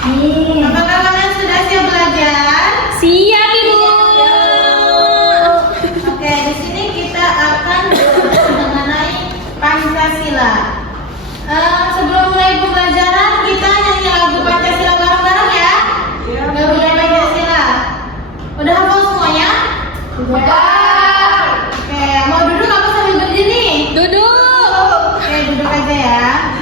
Nih. Apakah kalian sudah siap belajar? Siap, Ibu. Oke, di sini kita akan bahas mengenai Pancasila. Sebelum mulai pembelajaran, kita nyanyi lagu Pancasila bareng-bareng ya. Lagu Pancasila. Udah hafal semuanya? Sudah. Oke, mau duduk apa sambil berdiri? Duduk. Oke, duduk aja ya.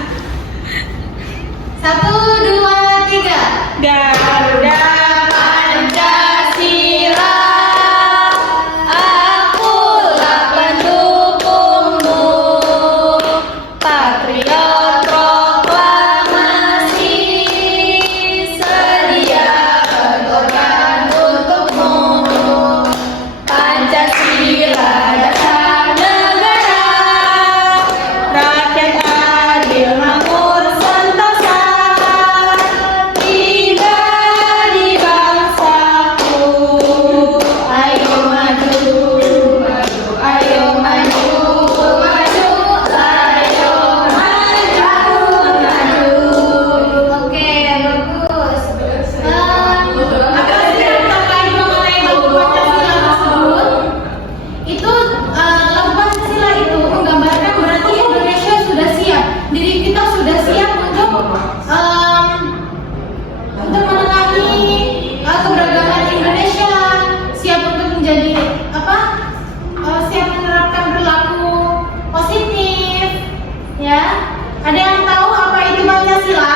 1, 2, 3. Garuda Pancasila, akulah pendukungmu, patriot proklamasi, sedia berkorban untukmu. Pancasila dasar negara, rakyat adil makmur sentosa, indah di bangsaku. Ayo maju, maju, ayo maju, maju, ayo maju, maju. Oke, bagus. Apa sih yang terkait mengenai lagu Pancasila tersebut? Itu lagu Pancasila itu menggambarkan berarti Indonesia sudah siap, diri kita sudah siap untuk menengahi keberagaman Indonesia, siap untuk menjadi siap menerapkan perilaku positif, ya. Ada yang tahu apa itu Pancasila?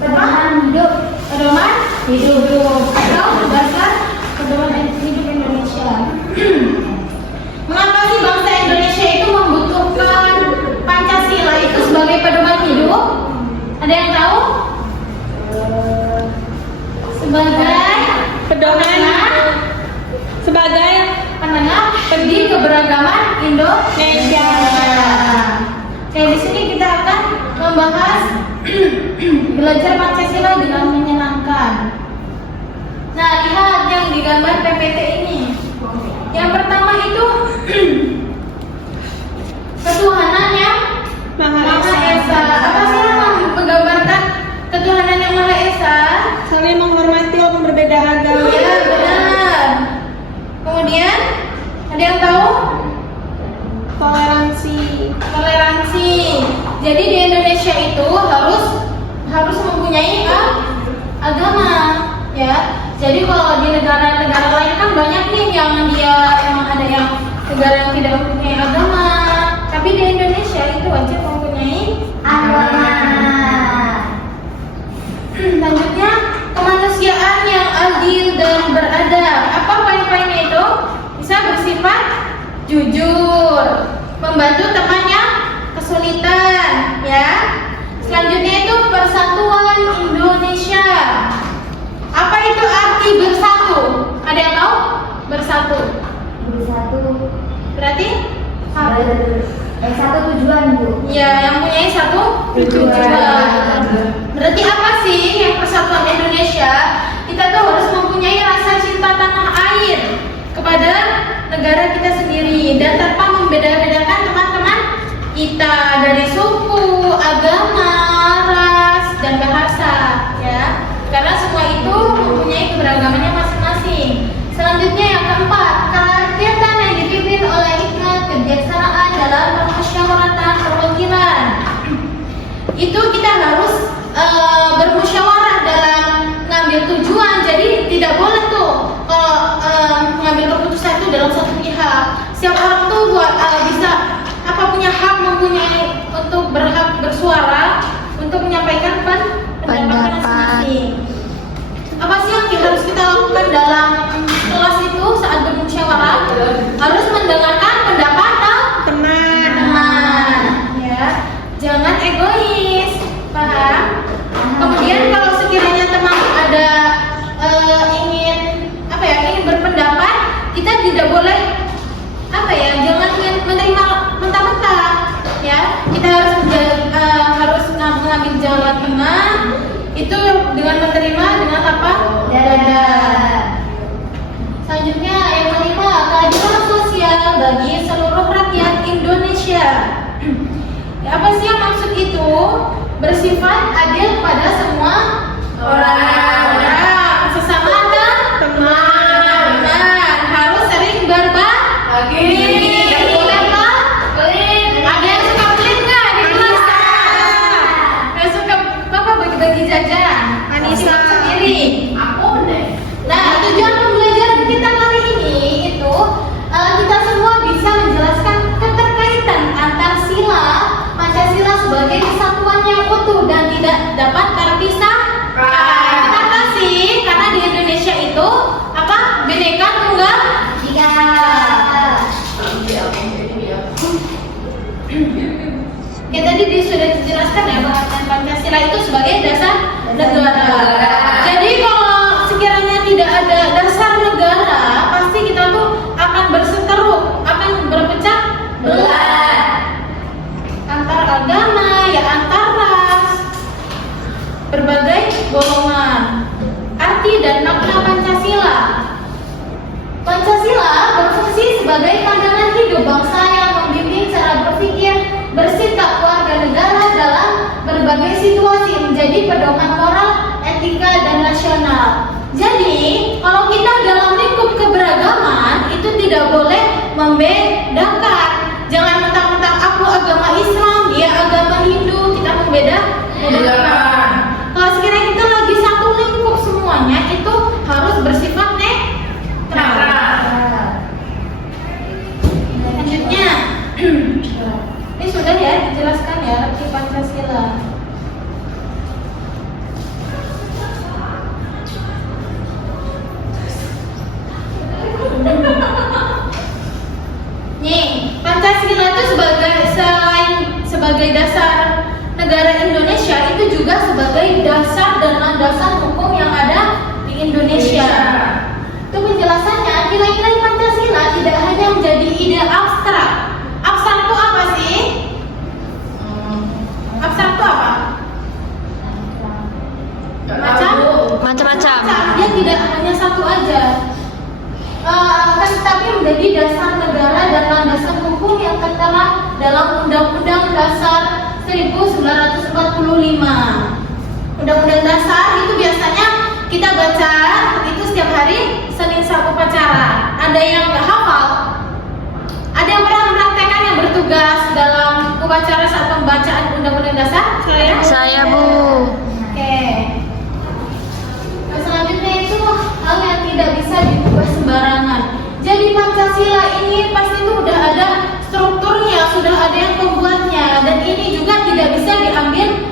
Pedoman hidup. Pedoman hidup atau dasar pedoman hidup Indonesia. Mengapa sih bangsa Indonesia itu membutuhkan Pancasila itu sebagai pedoman hidup? Ada yang tahu? Sebagai Sebagai penengah di keberagaman Indonesia. Oke, di sini kita akan membahas belajar Pancasila dengan menyenangkan. Nah, lihat yang digambar PPT ini. Yang pertama itu ketuhanan yang Maha Esa. Apa sih yang menggambarkan ketuhanan yang Maha Esa? saling menghormati walaupun berbeda agama. Iya, benar. Kemudian ada yang tahu? Toleransi. Jadi di Indonesia itu harus mempunyai agama, ya. Jadi kalau di negara-negara lain kan banyak nih yang ada yang negara yang tidak mempunyai agama. Tapi di Indonesia itu wajib mempunyai Agama. Selanjutnya, kemanusiaan yang adil dan beradab. Apa poin-poinnya itu? Bisa bersifat jujur, membantu teman yang kesulitan, ya. Selanjutnya itu persatuan Indonesia. Apa itu arti bersatu? Ada yang tahu? Bersatu. Bersatu. Berarti Satu tujuan, Bu. ya, yang punya satu tujuan. Berarti apa sih yang persatuan Indonesia? Kita tuh harus mempunyai rasa cinta tanah air kepada negara kita sendiri dan tanpa membeda-bedakan teman-teman kita dari suku, agama, ras, dan bahasa, ya. Karena semua itu mempunyai keberagamannya masing-masing. Selanjutnya yang keempat, kerakyatan yang dipimpin oleh hikmat kebijaksanaan dalam permusyawaratan perwakilan. Itu kita harus bermusyawarah dalam mengambil tujuan. Jadi tidak boleh tuh kalau mengambil keputusan itu dalam satu pihak. Setiap orang tuh bisa punya hak, mempunyai untuk berhak bersuara untuk menyampaikan pendapat masing-masing. Apa sih yang harus kita lakukan dalam kelas itu saat bermusyawarah? Harus mendengarkan pendapat teman, ya. Jangan egois, paham? Kemudian kalau sekiranya teman ada ingin berpendapat, kita tidak boleh jangan menerima mentah-mentah, ya. Kita harus mengambil jalan tengah. Itu dengan menerima dengan apa? Dada. Selanjutnya yang kelima, keadilan sosial bagi seluruh rakyat Indonesia. Apa sih yang maksud itu? bersifat adil pada semua orang, sesama teman, harus sering berbagi. Ada yang suka pelit nggak di kelas? Nggak suka Bapak bagi-bagi jajan? Anissa. Sendiri. Aku deh. Nah, tujuan pembelajaran kita kali ini itu kita semua bisa menjelaskan keterkaitan antar sila Pancasila sebagai kesatuan yang utuh dan tidak dapat terpisahkan. Kenapa sih? Karena di Indonesia itu apa? Bineka Tunggal Ika. Ya tadi sudah dijelaskan ya bahwa Pancasila itu sebagai dasar negara. Jadi kalau sekiranya tidak ada dasar negara, pasti kita tuh akan berseteru, akan berpecah belah antar agama, ya antar ras, berbagai golongan. Arti dan makna Pancasila. Pancasila berfungsi sebagai pandangan hidup bangsa yang membimbing cara berpikir, bersikap warga negara dalam berbagai situasi, menjadi pedoman moral, etika, dan nasional. Jadi, kalau kita dalam lingkup keberagaman itu tidak boleh membedakan. Jangan mentang-mentang aku agama Islam, dia agama Hindu, kita membedakan. Kalau sekiranya kita lagi satu lingkup semuanya itu harus bersifat netral. Selanjutnya, ini sudah ya dijelaskan ya arti Pancasila. Nih, Pancasila itu selain sebagai dasar negara Indonesia, itu juga sebagai dasar dan landasan hukum yang ada di Indonesia. Itu penjelasannya, nilai-nilai Pancasila tidak hanya menjadi ide abstrak. Abstrak itu apa sih? Abstrak itu apa? Macam-macam. Dia tidak hanya satu aja. Tapi menjadi dasar negara dan landasan hukum yang tertera dalam Undang-Undang Dasar 1945. Undang-Undang Dasar itu biasanya kita baca itu setiap hari Senin Sabtu upacara. Ada yang nggak hafal? Ada yang pernah mempraktekkan yang bertugas dalam upacara saat pembacaan Undang-Undang Dasar? Saya, Bu. Oke. Nah, selanjutnya itu hal yang tidak bisa diubah sembarangan. Jadi Pancasila ini pasti itu udah ada strukturnya, sudah ada yang membuatnya, dan ini juga tidak bisa diambil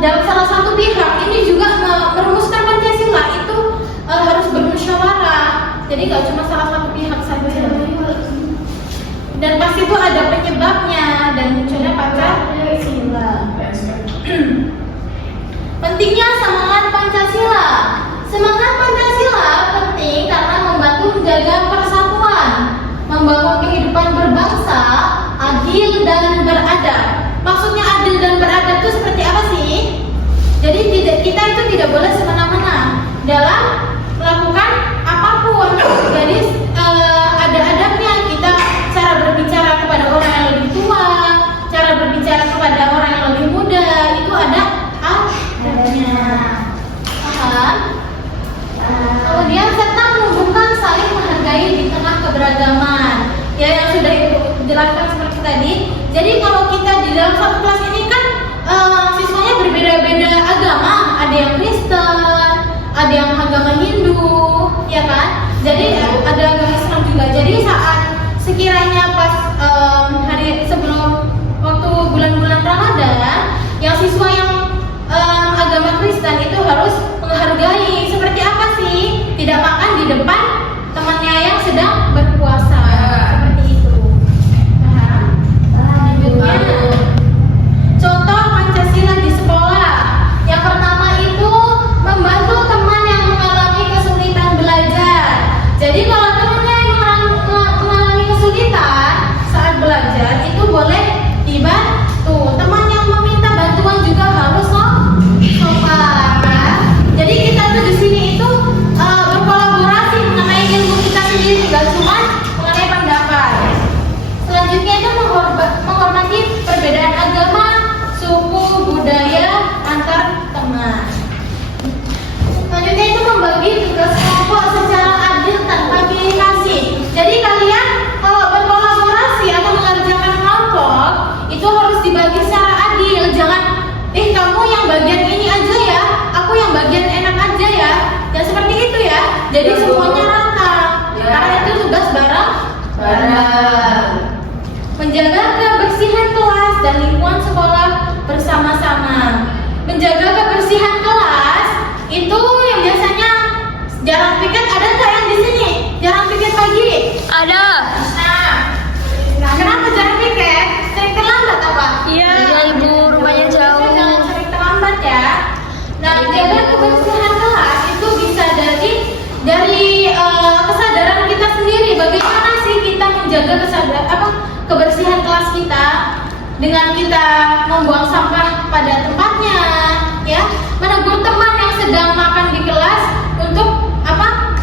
dalam salah satu pihak. Ini juga merumuskan Pancasila itu harus bermusyawarah. Jadi nggak cuma salah satu pihak saja. Dan pasti itu ada penyebabnya dan munculnya Pancasila. Pentingnya semangat Pancasila. Semangat Pancasila penting karena membantu menjaga persatuan, membangun kehidupan berbangsa, adil dan beradab. Maksudnya adil dan beradab itu seperti apa sih? Jadi kita itu tidak boleh semena-mena dalam melakukan apapun. Jadi ada adabnya. Kita cara berbicara kepada orang yang lebih tua, cara berbicara kepada orang yang lebih muda, itu ada adabnya. Paham? Kemudian serta menumbuhkan saling menghargai di tengah keberagaman. Ya, yang sudah dijelaskan seperti tadi. Jadi kalau kita di dalam satu kelas ini kan siswanya berbeda-beda agama. Ada yang Kristen, ada yang agama Hindu, ya kan? Jadi ada agama Islam juga. Jadi saat sekiranya pas hari sebelum waktu bulan-bulan Ramadan, yang siswa yang agama Kristen itu harus menghargai. Seperti apa sih? Tidak makan di depan temannya yang sedang berpuasa. Seperti itu. Paham? Lanjutnya. Contoh Pancasila di sekolah. Yang pertama itu membantu teman yang mengalami kesulitan belajar. Jadi kalau temannya yang mengalami kesulitan saat belajar itu boleh dibantu. Teman yang meminta bantuan juga harus sopan. Jadi kita tuh di sini itu berkolaborasi mengenai ilmu kita sendiri, nggak Jadi semuanya rata. Karena itu tugas bareng. Menjaga kebersihan kelas dan lingkungan sekolah bersama-sama. Menjaga kebersihan kelas itu yang biasanya jarang piket, ada nggak yang di sini? Jarang piket pagi? Ada. Nah, kenapa jarang piket? Sering terlambat apa? Iya. Ibu, rumahnya jauh. Jangan sering terlambat ya. Nah, jaga kebersihan kelas itu bisa dari kesadaran kita sendiri. Bagaimana sih kita menjaga kebersihan kelas kita dengan kita membuang sampah pada tempatnya, ya. Menegur teman yang sedang makan di kelas untuk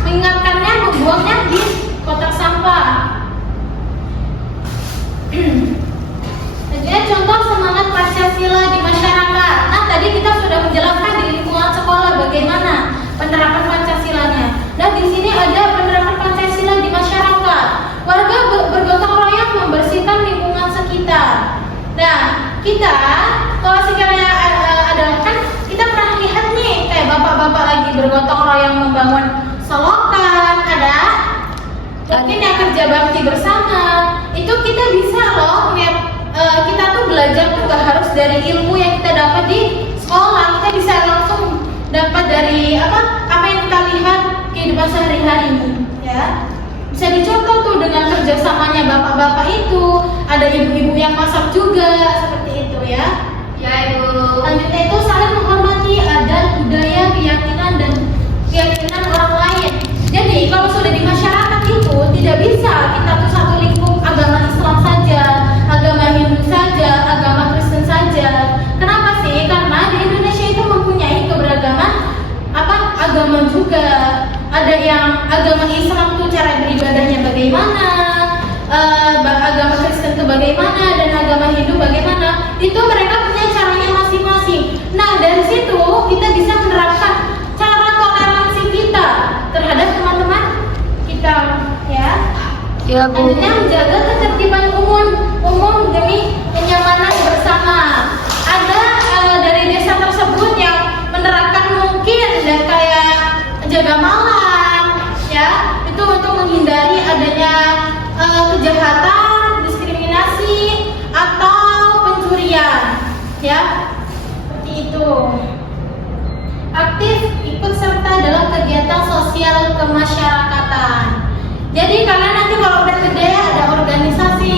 mengingatkannya membuangnya di kotak sampah. Jadi contoh semangat Pancasila di masyarakat. Nah, tadi kita sudah menjelaskan di lingkungan sekolah bagaimana penerapan Pancasilanya. Nah, di sini ada penerapan Pancasila di masyarakat. Warga bergotong royong membersihkan lingkungan sekitar. Nah, kita kalau sekiranya adalah kan kita pernah lihat nih kayak bapak-bapak lagi bergotong royong membangun selokan, ada mungkin yang kerja bakti bersama. Itu kita bisa loh lihat, kita tuh belajar tuh gak harus dari ilmu yang kita dapat di sekolah. Kita bisa langsung dapat dari apa yang kita lihat kehidupan sehari-hari, ya. Bisa dicontoh tuh dengan kerjasamanya bapak-bapak itu, ada ibu-ibu yang masak juga, seperti itu ya. Ya Ibu. Selanjutnya itu saling menghormati adat, budaya, keyakinan orang lain. Jadi kalau sudah di masyarakat itu tidak bisa kita tuh satu lingkup agama Islam saja, agama Hindu saja, agama Kristen saja. Kenapa sih? Karena di Indonesia itu mempunyai keberagaman agama juga. Ada yang agama Islam tuh cara beribadahnya bagaimana, agama Kristen itu bagaimana, dan agama Hindu bagaimana. Itu mereka punya caranya masing-masing. Nah, dari situ kita bisa menerapkan cara toleransi kita terhadap teman-teman kita, ya. Ya, Bu. Selanjutnya menjaga ketertiban umum demi kenyamanan bersama. Ada dari desa tersebut yang menerapkan mungkin dan kayak jaga malam, ya, itu untuk menghindari adanya kejahatan, diskriminasi atau pencurian, ya, seperti itu. Aktif ikut serta dalam kegiatan sosial kemasyarakatan. Jadi kalian nanti kalau udah gede ada organisasi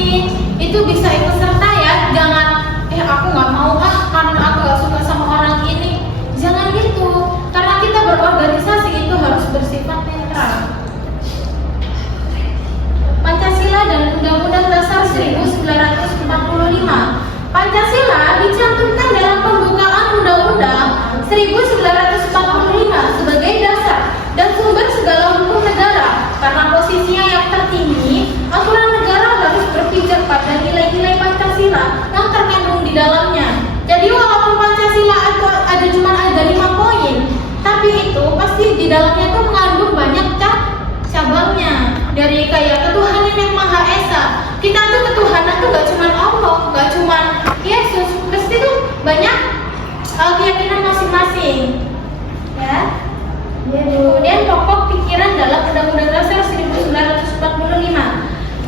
itu bisa ikut serta ya. Jangan aku nggak mau karena aku nggak suka sama orang ini. Jangan gitu. Karena kita berorganisasi itu harus bersifat netral. Pancasila dan Undang-Undang Dasar 1945. Pancasila dicantumkan dalam pembukaan Undang-Undang 1945 sebagai dasar dan sumber segala hukum negara. Karena posisinya yang tertinggi, aturan negara harus berpijak pada nilai-nilai Pancasila yang terkandung di dalamnya. Jadi walaupun Pancasila cuma ada 5 poin, tapi itu pasti di dalamnya itu mengandung banyak cabangnya. Dari kayak ketuhanan yang Maha Esa. Kita tuh ketuhanan tuh gak cuma Allah, gak cuma Yesus, pasti tuh banyak keyakinan masing-masing, ya. Kemudian pokok pikiran dalam Undang-Undang Dasar 1945.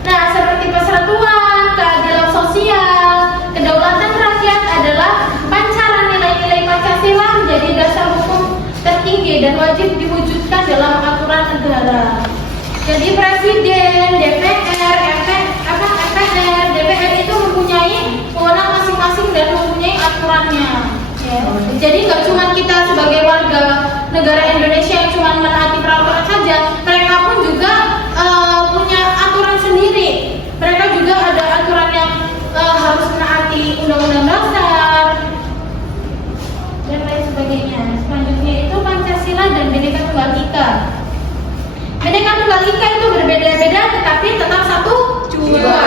Nah, seperti persatuan, keadilan sosial, kedaulatan rakyat adalah pancaran nilai-nilai Pancasila menjadi dasar hukum tertinggi dan wajib diwujudkan dalam aturan negara. Jadi presiden, DPR, MPR, DPR itu mempunyai wewenang masing-masing dan mempunyai aturannya. Ya. Jadi nggak cuma kita sebagai warga negara Indonesia yang cuma menaati peraturan saja, mereka pun juga punya aturan sendiri. Mereka juga ada aturan yang harus menaati Undang-Undang Dasar dan lain sebagainya. Selanjutnya itu Pancasila dan Bhinneka Tunggal Ika. Bhinneka Tunggal Ika itu berbeda-beda tetapi tetap satu jua.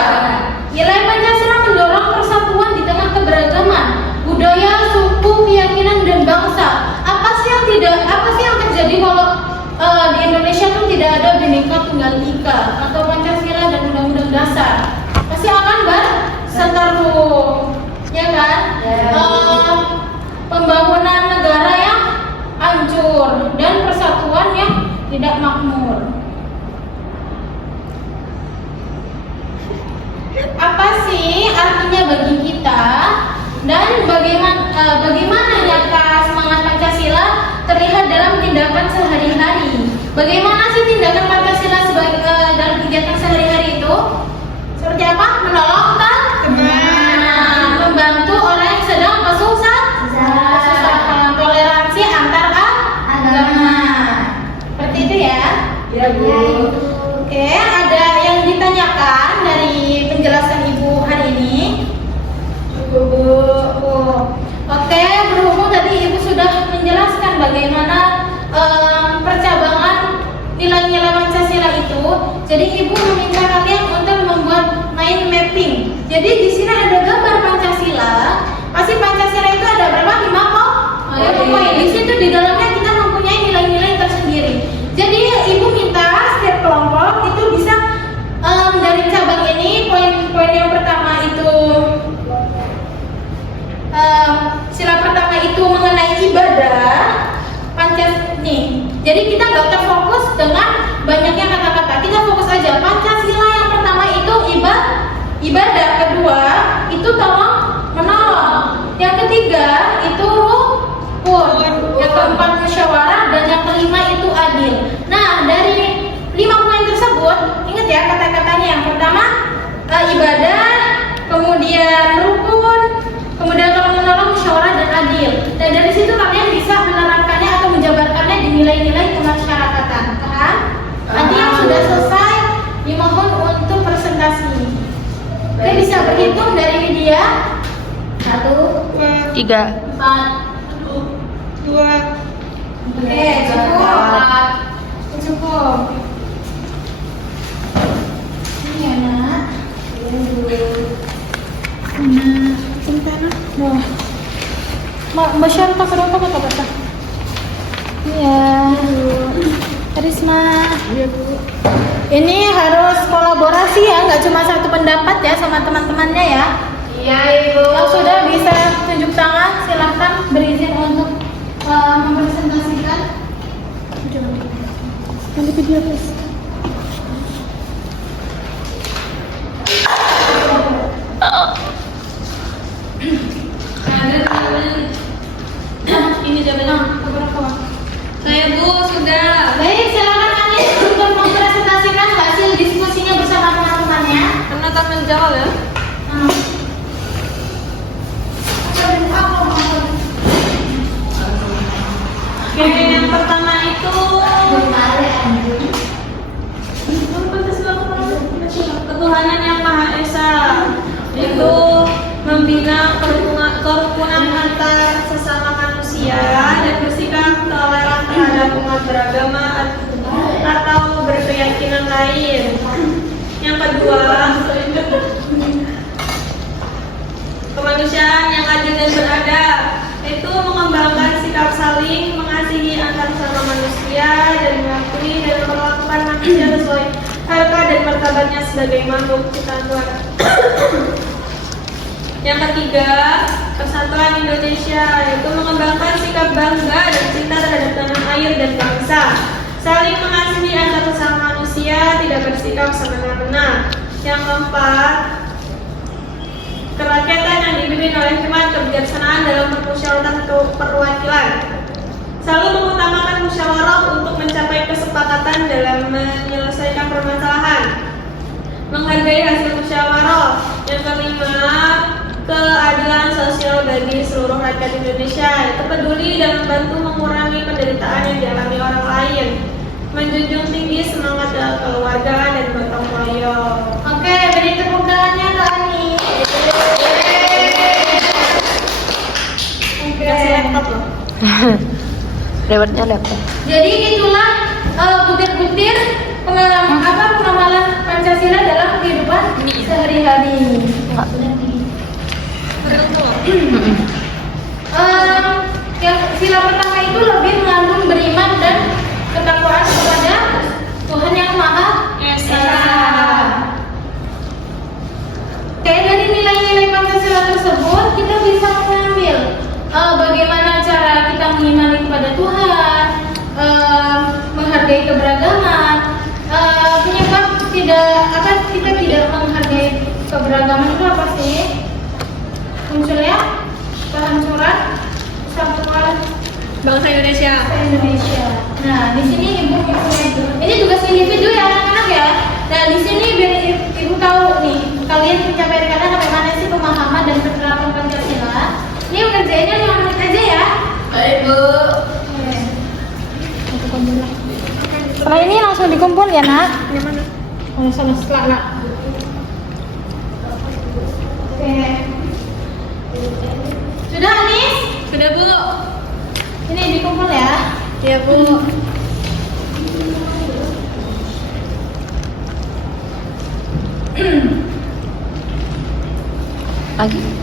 Nilai Pancasila mendorong persatuan di tengah keberagaman budaya, suku, keyakinan dan bangsa. Apa sih yang terjadi kalau di Indonesia tuh tidak ada Bhinneka Tunggal Ika atau Pancasila dan Undang-Undang Dasar? Pasti akan berseteru, ya kan? Pembangunan negara yang hancur dan persatuan yang tidak makmur. Apa sih artinya bagi kita dan bagaimana nyata semangat Pancasila terlihat dalam tindakan sehari-hari? Bagaimana sih tindakan Pancasila dalam kegiatan sehari-hari itu? Seperti apa? Menolong kan? Membantu orang yang sedang kesusahan, toleransi antar agama. Seperti itu ya? Ya, Bu. Oke, ada yang ditanyakan dari penjelasan Ibu hari ini? Oke, berhubung tadi Ibu sudah menjelaskan bagaimana percabangan nilai-nilai Pancasila itu, jadi Ibu meminta kalian untuk membuat mind mapping. Jadi di sini ada gambar Pancasila. Pasti Pancasila itu ada berapa? 5 kok? Poin. Di situ di dalamnya kita mempunyai nilai-nilai tersendiri. Jadi Ibu minta setiap kelompok itu bisa dari cabang ini poin yang pertama itu sila pertama itu mengenai ibadah Pancasila nih. Jadi kita nggak terfokus dengan banyaknya kata-kata. Kita fokus aja Pancasila yang pertama itu ibadah, kedua itu tolong menolong, yang ketiga itu rukun, yang keempat musyawarah, dan yang kelima itu adil. Nah, dari 5 poin tersebut, ingat ya kata-katanya. Yang pertama ibadah, kemudian rukun, kemudian tolong menolong, musyawarah, dan adil. Dan dari situ kalian bisa menerapkannya atau menjabarkannya di nilai-nilai kemasyarakatan. Paham? Nanti yang sudah selesai dimohon untuk presentasi. Oke, bisa berhitung dari Widya. 1, 3. 4, 2. Oke, cukup. Ini ya nak. Mbak Syarita kenapa kata-kata? Iya. Karisma. Iya, Bu. Ini harus kolaborasi ya, nggak cuma satu pendapat ya sama teman-temannya ya. Iya, Ibu. Yang sudah bisa tunjuk tangan, silahkan berizin untuk mempresentasikan. Nanti video guys. Ini jawabannya beberapa. Saya Bu sudah. Baik, silakan Anis untuk mempresentasikan hasil diskusinya bersama teman-temannya. Karena tak menjawab ya. Oke, yang pertama itu Ketuhanan yang Maha Esa, itu membina kerukunan antar sesama manusia dan bersikap toleran terhadap umat beragama atau berkeyakinan lain. Yang kedua, kemanusiaan yang adil dan beradab, itu mengembangkan sikap saling mengasihi antar sesama manusia dan mengakui dan memperlakukan manusia sesuai harga dan martabatnya sebagai makhluk ciptaan Tuhan. Yang ketiga, persatuan Indonesia, yaitu mengembangkan sikap bangga dan cinta terhadap tanah air dan bangsa, saling mengasihi antar sesama manusia, tidak bersikap semena-mena. Yang keempat, kerakyatan yang dipimpin oleh hikmat kebijaksanaan dalam permusyawaratan perwakilan, selalu mengutamakan musyawarah untuk mencapai kesepakatan dalam menyelesaikan permasalahan, menghargai hasil musyawarah. Yang kelima, keadilan sosial bagi seluruh rakyat Indonesia, yaitu peduli dan membantu mengurangi penderitaan yang dialami orang lain, menjunjung tinggi semangat kekeluargaan dan gotong royong. Oke, beri tepuk tangannya Kak Ani. Kasih laptop loh. Lewatnya laptop. Jadi itulah butir-butir pengamalan Pancasila dalam kehidupan sehari-hari. Yang sila pertama itu lebih mengandung beriman dan ketakwaan kepada Tuhan yang Maha Esa. Kayak dari nilai-nilai Pancasila tersebut kita bisa mengambil bagaimana cara kita mengimani kepada Tuhan, menghargai keberagaman Bangsa Indonesia. Indonesia. Nah, di sini ibu ini tugas individu ya anak-anak ya. Nah, di sini biar ibu tahu nih, kalian pencapaian kalian sampai mana sih pemahaman dan penerapan Pancasila. Ini kerjainnya 5 menit aja ya. Baik, Bu. Setelah ini langsung dikumpul ya nak. Yang mana? Oh, sama setelah nak. Oke. Sudah Anis? Sudah, Bu. Ini dikumpul ya. Iya, Bu. Lagi?